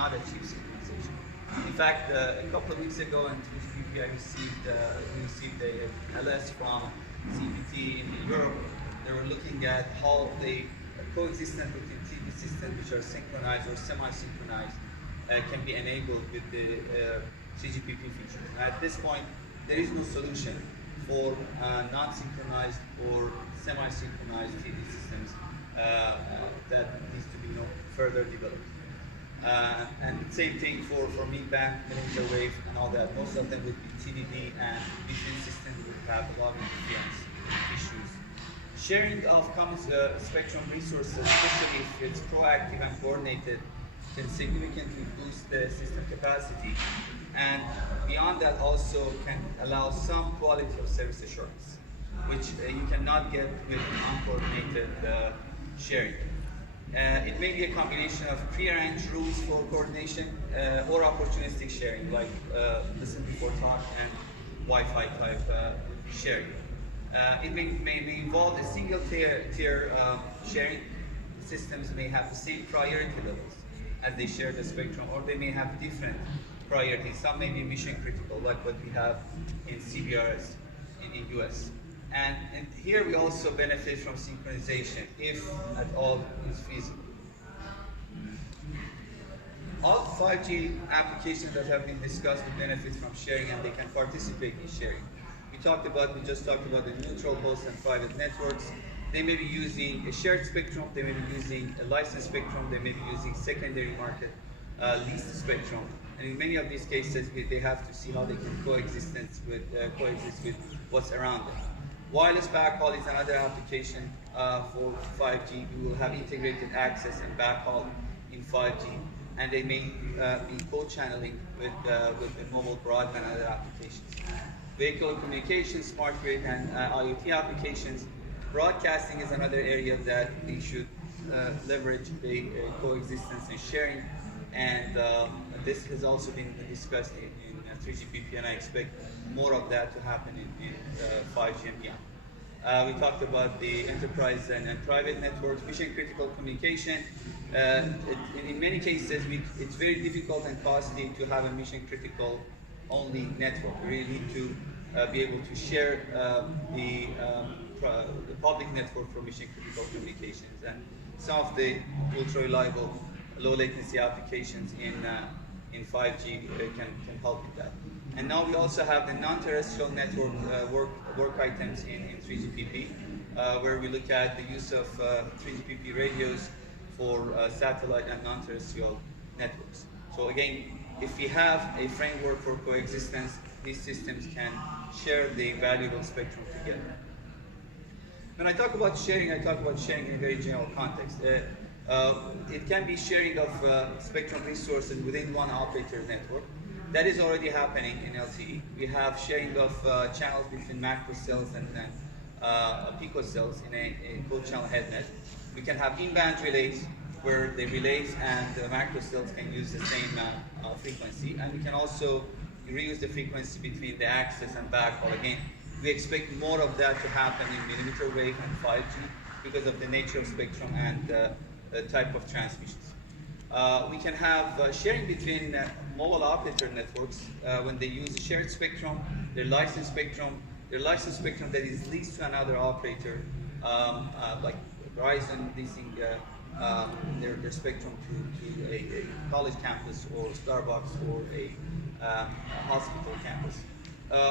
cannot achieve synchronization. In fact, a couple of weeks ago in 3GPP, we received a LS from CPT in Europe. They were looking at how the coexistence between TV systems which are synchronized or semi-synchronized can be enabled with the 3GPP feature. At this point, there is no solution for non-synchronized or semi-synchronized TV systems that needs to be further developed. And same thing for mid-band, millimeter wave, and all that. Most of them would be TDD, and between systems would have a lot of interference issues. Sharing of common spectrum resources, especially if it's proactive and coordinated, can significantly boost the system capacity, and beyond that also can allow some quality of service assurance, which you cannot get with uncoordinated sharing. It may be a combination of prearranged rules for coordination or opportunistic sharing, like listen before talk and Wi-Fi type sharing. It may be involved a single tier sharing. Systems may have the same priority levels as they share the spectrum, or they may have different priorities. Some may be mission critical, like what we have in CBRS in the US. And here we also benefit from synchronization, if at all is feasible. All 5G applications that have been discussed will benefit from sharing, and they can participate in sharing. We just talked about the neutral host and private networks. They may be using a shared spectrum, they may be using a licensed spectrum, they may be using secondary market leased spectrum. And in many of these cases, they have to see how they can coexist with what's around them. Wireless backhaul is another application for 5G. We will have integrated access and backhaul in 5G, and they may be co-channeling with the mobile broadband and other applications. Vehicle communication, smart grid, and IoT applications. Broadcasting is another area that we should leverage the coexistence and sharing, and this has also been discussed in 3GPP, and I expect more of that to happen in 5G and beyond. We talked about the enterprise and private networks, mission critical communication. In many cases, it's very difficult and costly to have a mission critical only network. We really need to be able to share the public network for mission critical communications, and some of the ultra reliable low latency applications in 5G can help with that. And now we also have the non-terrestrial network work items in 3GPP, where we look at the use of 3GPP radios for satellite and non-terrestrial networks. So again, if we have a framework for coexistence, these systems can share the valuable spectrum together. When I talk about sharing, I talk about sharing in a very general context. It can be sharing of spectrum resources within one operator network. That is already happening in LTE. We have sharing of channels between macro cells and pico cells in a co-channel headnet. We can have in-band relays where the relays and the macro cells can use the same frequency, and we can also reuse the frequency between the access and backhaul. Again, we expect more of that to happen in millimeter wave and 5G because of the nature of spectrum and the type of transmissions. We can have sharing between mobile operator networks when they use shared spectrum, their licensed spectrum that is leased to another operator, like Verizon leasing their spectrum to a college campus or Starbucks or a hospital campus.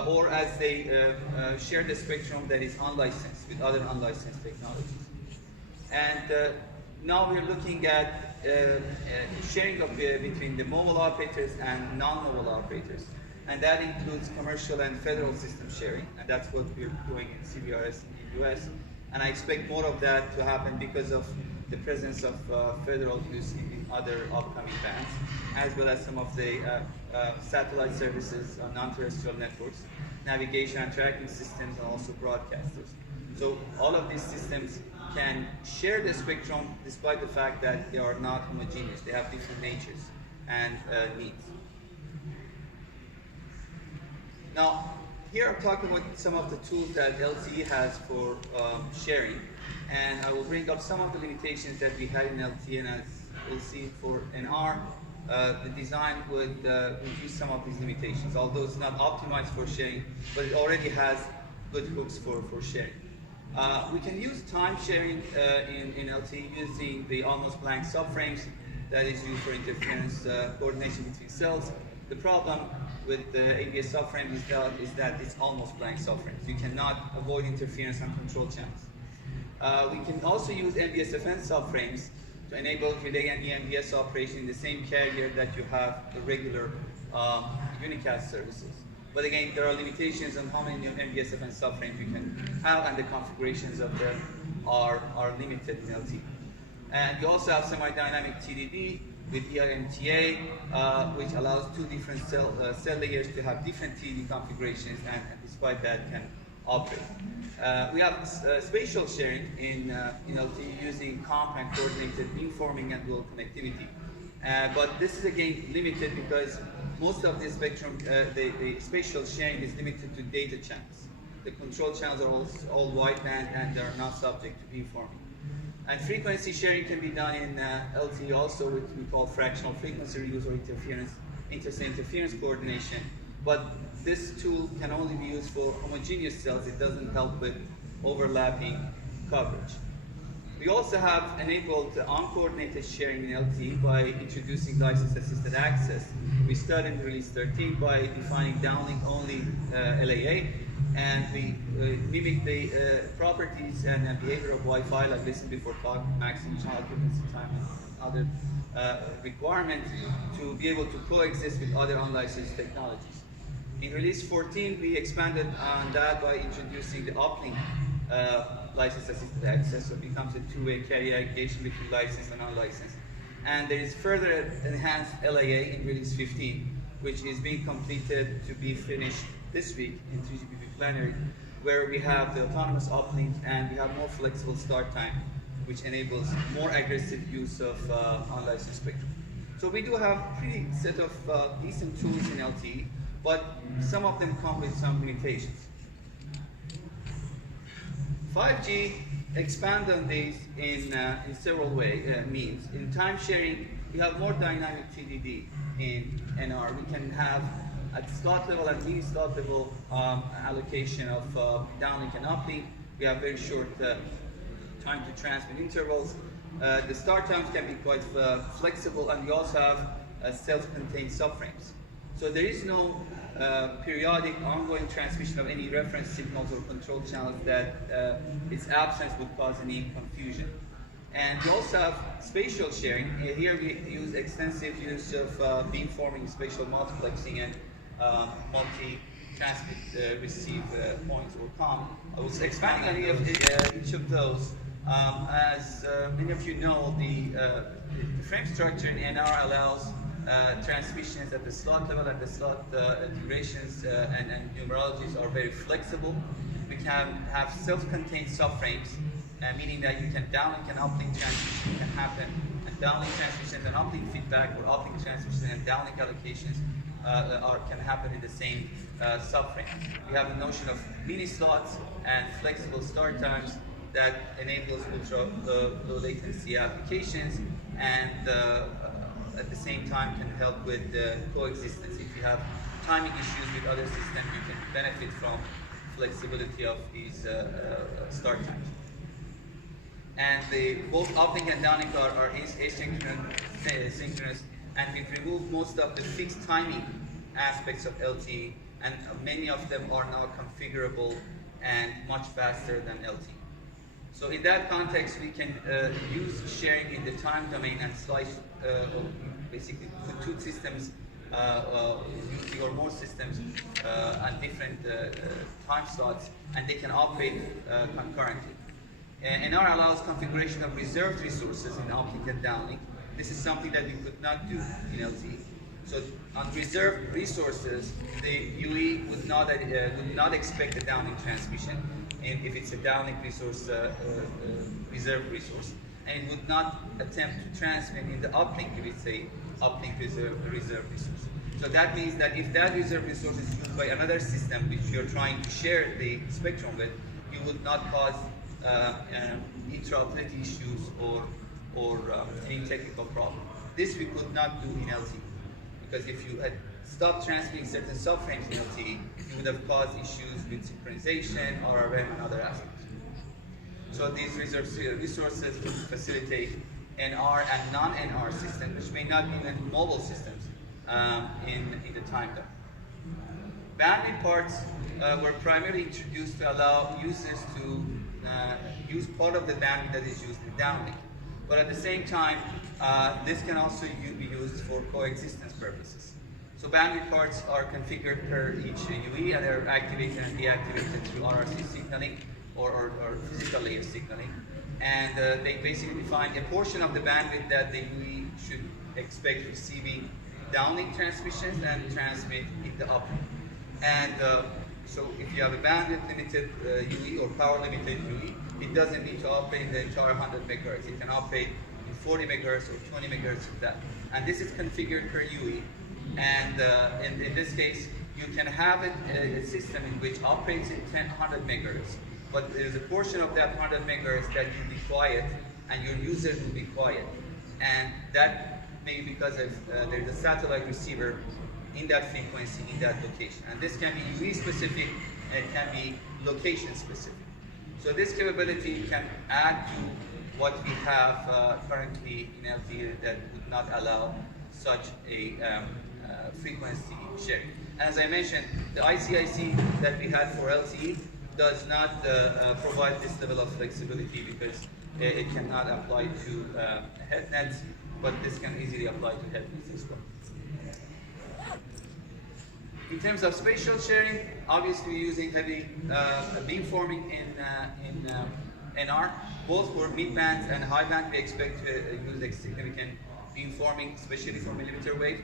Or as they share the spectrum that is unlicensed with other unlicensed technologies. And now we're looking at sharing of between the mobile operators and non-mobile operators. And that includes commercial and federal system sharing. And that's what we're doing in CBRS in the US. And I expect more of that to happen because of the presence of federal use in other upcoming bands, as well as some of the satellite services on non-terrestrial networks, navigation and tracking systems, and also broadcasters. So all of these systems can share the spectrum despite the fact that they are not homogeneous. They have different natures and needs. Now, here I'm talking about some of the tools that LTE has for sharing, and I will bring up some of the limitations that we had in LTE, and as we'll see for NR, the design would reduce some of these limitations, although it's not optimized for sharing, but it already has good hooks for sharing. We can use time sharing in LTE using the almost blank subframes that is used for interference coordination between cells. The problem with the ABS subframe is that it's almost blank subframes. You cannot avoid interference on control channels. We can also use NBSFN subframes to enable relay and EMBS operation in the same carrier that you have the regular unicast services. But again, there are limitations on how many NBSFN subframes you can have, and the configurations of them are limited in LTE. And you also have semi-dynamic TDD with EIMTA, which allows two different cell layers to have different TDD configurations, and despite that can operate. We have spatial sharing in LTE using compact, coordinated beamforming and dual connectivity. But this is again limited because most of the spectrum, the spatial sharing is limited to data channels. The control channels are all wideband and they are not subject to beamforming. And frequency sharing can be done in LTE also, which we call fractional frequency reuse or intercell interference coordination. But this tool can only be used for homogeneous cells. It doesn't help with overlapping coverage. We also have enabled uncoordinated sharing in LTE by introducing license-assisted access. We started in release 13 by defining downlink only LAA, and we mimic the properties and behavior of Wi-Fi, like listened before talk, maximum channel occupancy time, and other requirements to be able to coexist with other unlicensed technologies. In release 14, we expanded on that by introducing the uplink license-assisted access, so it becomes a two-way carrier aggregation between licensed and unlicensed. And there is further enhanced LAA in release 15, which is being completed to be finished this week in 3GPP plenary, where we have the autonomous uplink and we have more flexible start time, which enables more aggressive use of unlicensed spectrum. So we do have a pretty set of decent tools in LTE, but some of them come with some limitations. 5G expand on these in several means. In time sharing, we have more dynamic TDD in NR. We can have at slot level and mini slot level allocation of downlink and uplink. We have very short time to transmit intervals. The start times can be quite flexible, and we also have self-contained subframes. So there is no periodic ongoing transmission of any reference signals or control channels that its absence would cause any confusion. And we also have spatial sharing. Here we use extensive use of beamforming, spatial multiplexing, and multi-transmit receive points or COM. I was expanding on each of those. As many of you know, the frame structure in NR allows transmissions at the slot level, and the slot durations and numerologies are very flexible. We can have self-contained subframes, meaning that you can downlink and uplink transmission can happen, and downlink transmissions and uplink feedback, or uplink transmissions and downlink allocations can happen in the same subframe. We have the notion of mini slots and flexible start times that enables ultra low latency applications, and at the same time can help with coexistence. If you have timing issues with other systems, you can benefit from flexibility of these start times. And both uplink and downlink are asynchronous, and we've removed most of the fixed timing aspects of LTE, and many of them are now configurable and much faster than LTE. So in that context, we can use sharing in the time domain and slice, basically put two systems, two or more systems at different time slots, and they can operate concurrently. NR allows configuration of reserved resources in uplink and downlink. This is something that we could not do in LTE. So on reserved resources, the UE would not expect a downlink transmission if it's a downlink resource, reserved resource, and it would not attempt to transmit in the uplink if it's a uplink reserved resource. So that means that if that reserved resource is used by another system which you're trying to share the spectrum with, you would not cause interoperability issues or any technical problem. This we could not do in LTE, because if you had stopped transmitting certain subframes in LTE, you would have caused issues with synchronization, RRM, and other aspects. So these resources to facilitate NR and non-NR systems, which may not be even mobile systems in the time though. Bandwidth parts were primarily introduced to allow users to use part of the bandwidth that is used in downlink. But at the same time, this can also be used for coexistence purposes. So bandwidth parts are configured per each UE, and they're activated and deactivated through RRC signaling or physical layer signaling. And they basically define a portion of the bandwidth that the UE should expect receiving downlink transmissions and transmit in the uplink. And so if you have a bandwidth limited UE or power limited UE, it doesn't need to operate the entire 100 megahertz. It can operate in 40 megahertz or 20 megahertz of that. And this is configured per UE. And in this case, you can have a system in which operates in 100 megahertz. But there's a portion of that 100 megahertz that will be quiet, and your users will be quiet. And that may be because there's a satellite receiver in that frequency, in that location. And this can be UE specific, and it can be location specific. So this capability can add to what we have currently in LTE that would not allow such a frequency sharing. And as I mentioned, the ICIC that we had for LTE does not provide this level of flexibility because it cannot apply to head nets, but this can easily apply to head nets as well. In terms of spatial sharing, obviously we're using heavy beamforming in NR. Both for mid-band and high-band, we expect to use significant beamforming, especially for millimeter wave.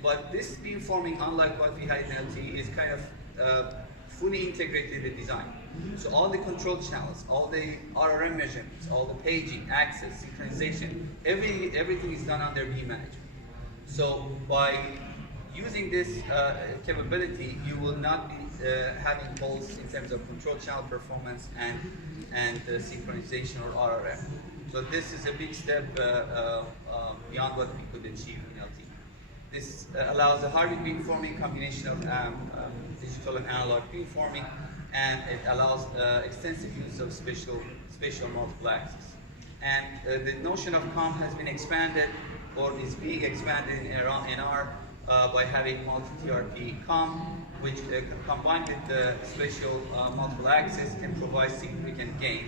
But this beamforming, unlike what we had in LTE, is kind of fully integrated in the design. So all the control channels, all the RRM measurements, all the paging, access, synchronization, everything is done under beam management. So by using this capability, you will not be having holes in terms of control channel performance and synchronization or RRM. So this is a big step beyond what we could achieve in LTE. This allows a hybrid beamforming combination of digital and analog beamforming, and it allows extensive use of spatial multiple axis. And the notion of COM has been expanded, or is being expanded in NR by having multi-TRP COM, which combined with the spatial multiple axis can provide significant gain.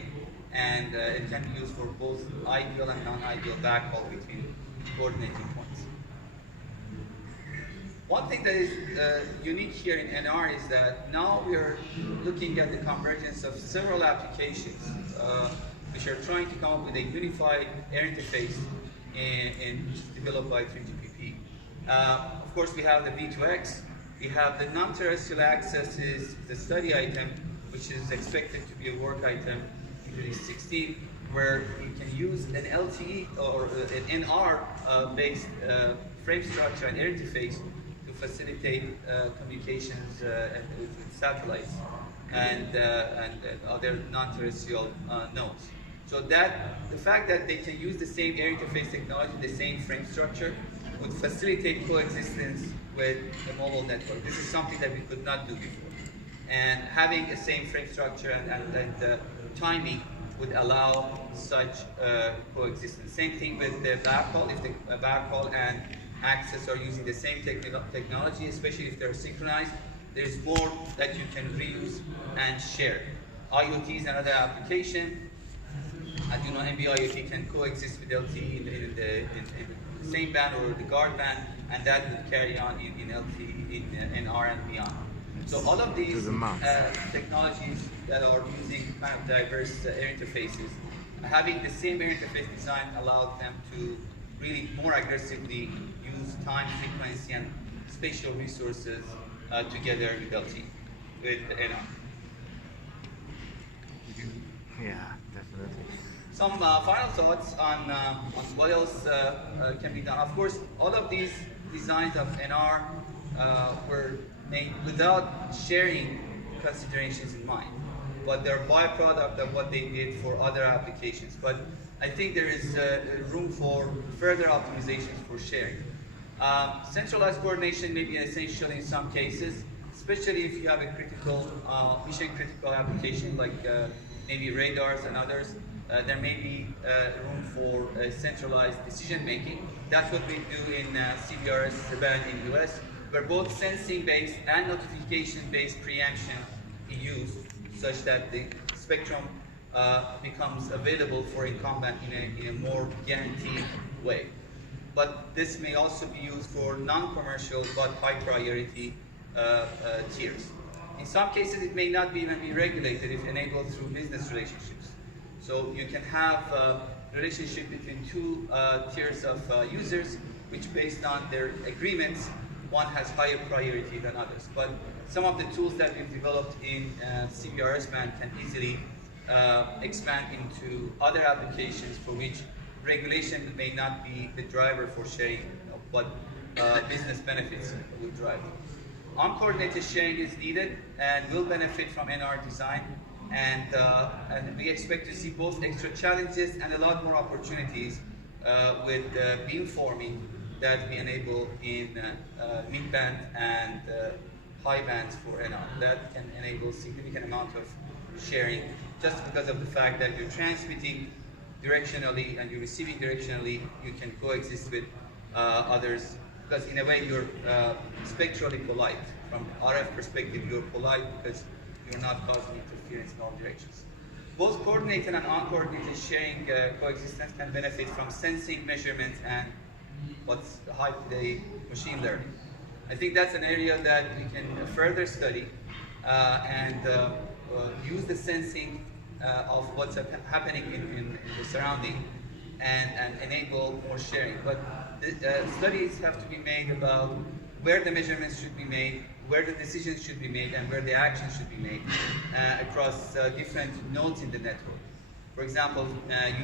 And it can be used for both ideal and non-ideal backhaul between coordinating points. One thing that is unique here in NR is that now we are looking at the convergence of several applications which are trying to come up with a unified air interface developed by 3GPP. Of course, we have the V2X. We have the non-terrestrial access is the study item, which is expected to be a work item in 2016, where you can use an LTE or an NR-based frame structure and air interface to facilitate communications with satellites and other non-terrestrial nodes. So the fact that they can use the same air interface technology, the same frame structure, would facilitate coexistence with the mobile network. This is something that we could not do before. And having the same frame structure and timing would allow such coexistence. Same thing with the backhaul. If the backhaul and access are using the same technology, especially if they're synchronized, there's more that you can reuse and share. IoT is another application. As you know, NB-IoT can coexist with LTE in the same band or the guard band, and that would carry on in LTE, in NR and beyond. So all of these technologies that are using kind of diverse air interfaces, having the same air interface design allowed them to really more aggressively use time, frequency, and spatial resources together with LTE, with NR. Yeah, definitely. Some final thoughts on what else can be done. Of course, all of these designs of NR were made without sharing considerations in mind. but they're a byproduct of what they did for other applications. But I think there is room for further optimizations for sharing. Centralized coordination may be essential in some cases, especially if you have a critical, mission-critical application like maybe radars and others. There may be room for centralized decision-making. That's what we do in CBRS band in the US, where both sensing-based and notification-based preemption is used, such that the spectrum becomes available for incumbent in a more guaranteed way. But this may also be used for non-commercial but high priority tiers. In some cases, it may not even be regulated if enabled through business relationships. So you can have a relationship between two tiers of users, which based on their agreements, one has higher priority than others. But some of the tools that we've developed in CBRS band can easily expand into other applications for which regulation may not be the driver for sharing, but business benefits will drive. Uncoordinated sharing is needed and will benefit from NR design, and we expect to see both extra challenges and a lot more opportunities with beamforming that we enable in mid-band and high bands for NR. That can enable significant amount of sharing just because of the fact that you're transmitting directionally and you're receiving directionally. You can coexist with others because in a way you're spectrally polite. From RF perspective, you're polite because you're not causing interference in all directions. Both coordinated and uncoordinated sharing coexistence can benefit from sensing, measurement, and what's the hype today, machine learning. I think that's an area that we can further study and use the sensing of what's happening in the surrounding and enable more sharing. But studies have to be made about where the measurements should be made, where the decisions should be made, and where the actions should be made across different nodes in the network. For example,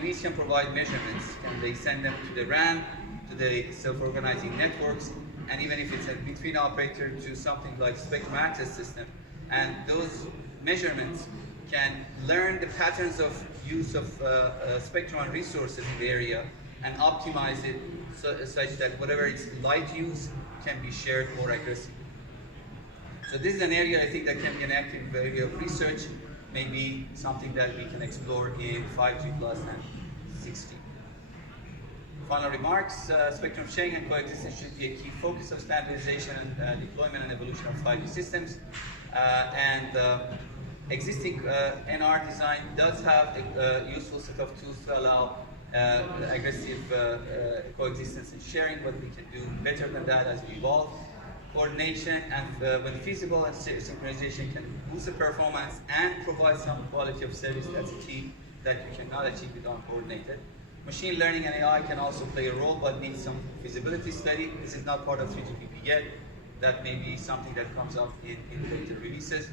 UEs can provide measurements, and they send them to the RAN, to the self-organizing networks, and even if it's a between operator to something like spectrum access system, and those measurements can learn the patterns of use of spectrum and resources in the area and optimize it such that whatever its light use can be shared more aggressively. So this is an area I think that can be an active area of research, maybe something that we can explore in 5G plus and 6G. Final remarks, spectrum sharing and coexistence should be a key focus of standardization and deployment and evolution of 5G systems. Existing NR design does have a useful set of tools to allow aggressive coexistence and sharing, but we can do better than that as we evolve. Coordination and when feasible and synchronization can boost the performance and provide some quality of service. That's a key that you cannot achieve with uncoordinated. Machine learning and AI can also play a role, but needs some feasibility study. This is not part of 3GPP yet. That may be something that comes up in later releases.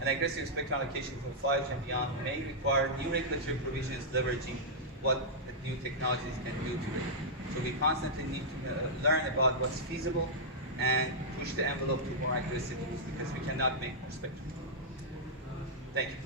And aggressive spectrum allocation for 5G and beyond may require new regulatory provisions leveraging what the new technologies can do today. So we constantly need to learn about what's feasible and push the envelope to more aggressive use because we cannot make more spectrum. Thank you.